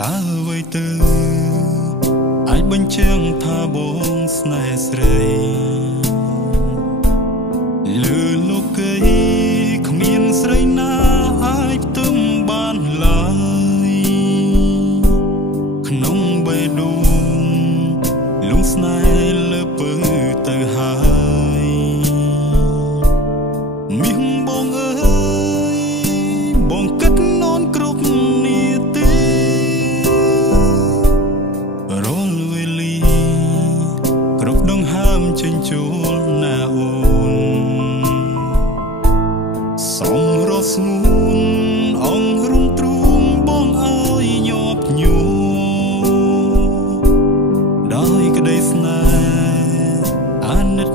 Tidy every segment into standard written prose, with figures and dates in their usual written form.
តើអ្វីទៅអាចបញ្ជាក់ថាបងស្នេហ៍ស្រីលើលោកីគ្មានស្រីណាអាចផ្ទឹមបានឡើយក្នុងបេះដូងលងស្នេហ៍លើពើទៅហើយមាសបងអើយបងគិតនន់គ្រប់នាទីរាល់វេលាគ្រប់ដងហើមចេញចូលណាអូនសំរស់ស្ងួនអងរុំទ្រូងបងអើយញាប់ញួរដោយក្តីស្នេហ៍អាណិត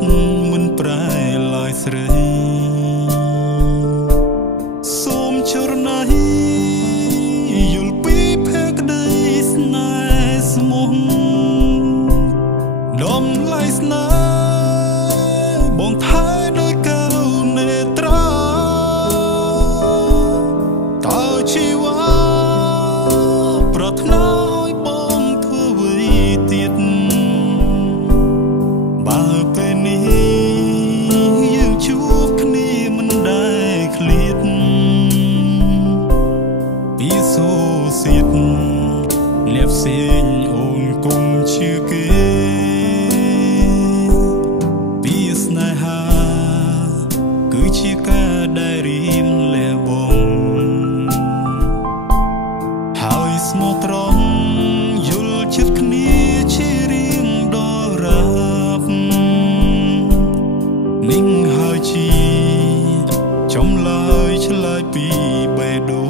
មិនប្រែឡើយស្រីសូមចរណៃយល់ពីភក្តីស្នេហ៍ស្មោះដំឡៃស្នេហ៍បងថែដោយកៅនេត្រាតើជីវ៉ាប្រាថ្នាឲ្យបងធ្វើអ្វីទៀតបើពេលនេះយើងជួបគ្នាមិនដែលឃ្លាតពីសូសៀតលាបសៀងអូនគុំជឿគេពីស្នេហាគឺជាការដែលរៀមលះបង់ហើយស្មោះត្រង់យល់ចិត្តគ្នាជារៀងដល់រាប់និងហើយជាចំឡើយឆ្លើយពីបេះដូង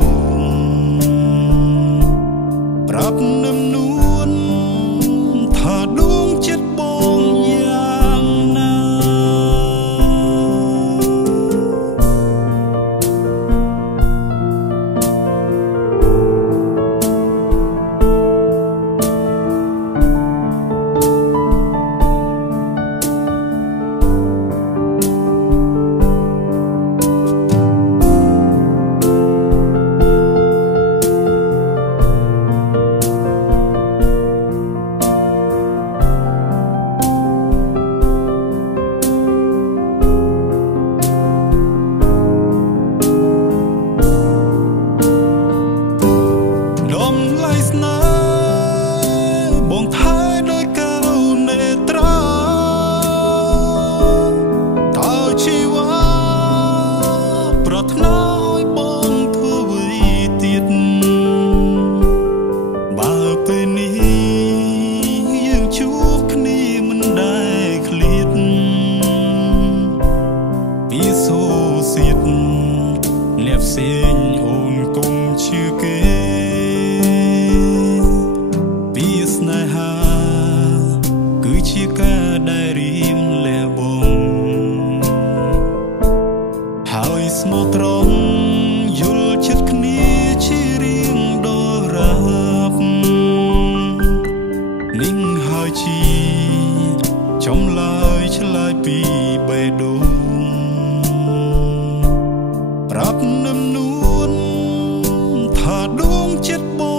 ប្រាប់នឹមនួនថាដួងចិត្តបងយ៉ាងណាបងថែដោយកៅនេត្រាតើជីវ៉ាប្រាថ្នាឲ្យបងធ្វើអ្វីទៀតបើពេលនេះយើងជួបគ្នាមិនដែលឃ្លាតពីសូសៀតលាបសៀងអូនគុំជឿគេស្នេហាគឺជាការដែលរៀមលះបង់ហើយស្មោះត្រង់យល់ចិត្តគ្នាជារៀងដល់រាប់និងហើយជាចំឡើយឆ្លើយពីបេះដូងប្រាប់នឹមនួនថាដួងចិត្តបង